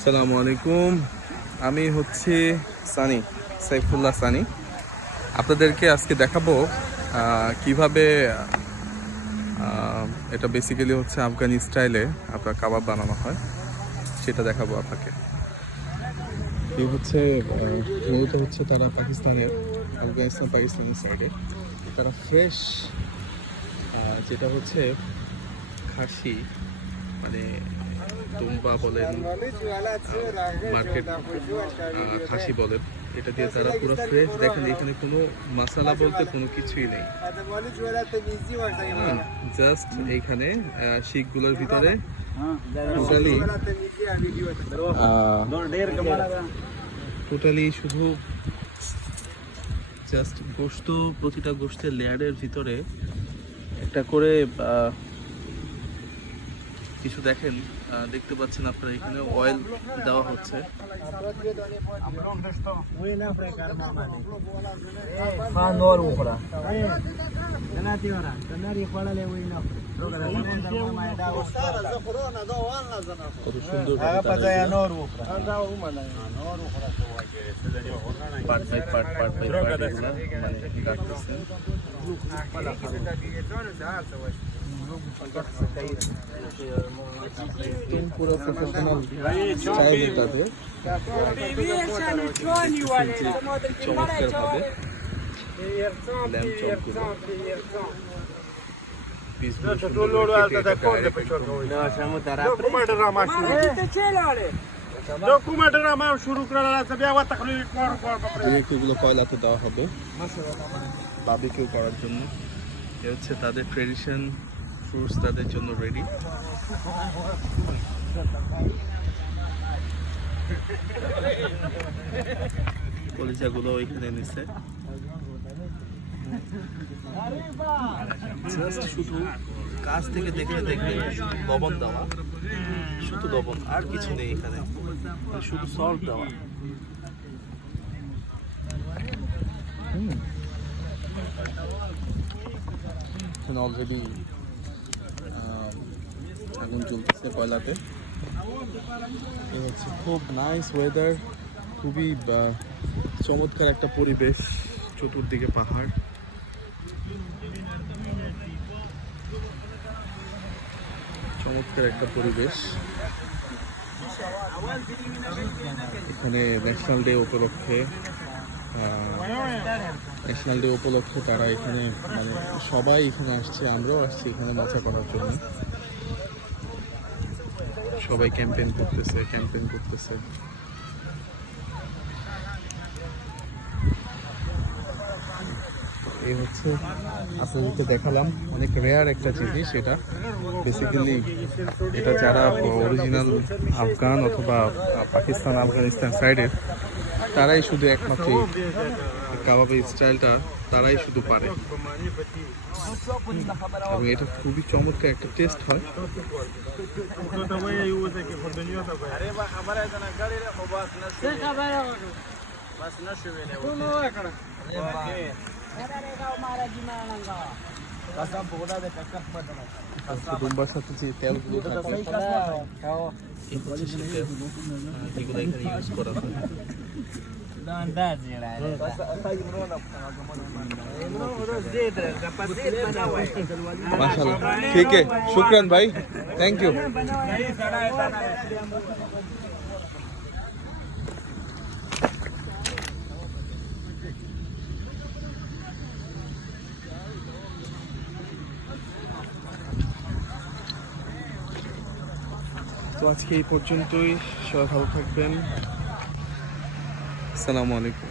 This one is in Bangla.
আসসালামু আলাইকুম। আমি হচ্ছে সানি, সাইফুল্লাহ সানি। আপনাদেরকে আজকে দেখাবো কিভাবে এটা বেসিক্যালি হচ্ছে আফগানি স্টাইলে আপনার কাবাব বানানো হয়, সেটা দেখাবো আপনাকে। এই হচ্ছে মূলত হচ্ছে তারা পাকিস্তানের, আফগানিস্তান পাকিস্তানের সাইডে তারা ফ্রেশ যেটা হচ্ছে খাসি, মানে দুম্বা বলেন, মার্কেট খাসি বলেন, এটা দিয়ে তারা পুরো ফ্রেশ। দেখেন এখানে কোনো মশলা বলতে কোনো কিছুই নেই, জাস্ট এইখানে শিখগুলোর ভিতরে টোটালি শুধু জাস্ট গোশত, প্রতিটা গোশতের লেয়ারের ভিতরে একটা করে কিছু দেখেন, দেখতে পাচ্ছেন আপনারা এখানে অয়েল দেওয়া হচ্ছে। কত সুন্দর পার্ট বাই পার্ট কাটতেছে। পুরো প্রফেশনাল স্টাইলে তাদের চমৎকার ভাবে ল্যাম্প চপগুলো কয়লাতে দেওয়া হবে বারবিকিউ করার জন্য। এ হচ্ছে তাদের ট্রেডিশন ফ্রুটস তাদের জন্য রেডি। কলিজাগুলো এখানে নিচ্ছে, জাস্ট শুধু কাছ থেকে দেখলে লবণ দেওয়া, শুধু লবণ, আর কিছু নেই এখানে, শুধু সল্ট দেওয়া। অলরেডি আগুন চলতেছে কয়লাতে। এই হচ্ছে খুব নাইস ওয়েদার, খুবই চমৎকার একটা পরিবেশ, চতুর্দিকে পাহাড়। চমৎকার একটা পরিবেশ। এখানে ন্যাশনাল ডে উপলক্ষে তারা এখানে, মানে সবাই এখানে আসছে, আমরাও আসছি এখানে মজা করার জন্য। সবাই ক্যাম্পেইন করতেছে। এই হচ্ছে আপনাদেরকে দেখালাম অনেক রেয়ার একটা জিনিস। এটা বেসিক্যালি এটা যারা অরিজিনাল আফগান অথবা পাকিস্তান আফগানিস্তান সাইডের, তারাই শুধু একমাত্র কাবাবের স্টাইলটা তারাই শুধু পারে, এবং এটা খুবই চমৎকার একটা টেস্ট হয়। দুম্বার সাথে যে তেলগুলো থাকে এগুলো এখানে ইউজ করা হয়। माशाल्लाह, ठीक है, शुक्रिया भाई, थैंक यू। তো আজকে এই পর্যন্তই, সবাই ভালো থাকবেন। আসসালামু আলাইকুম।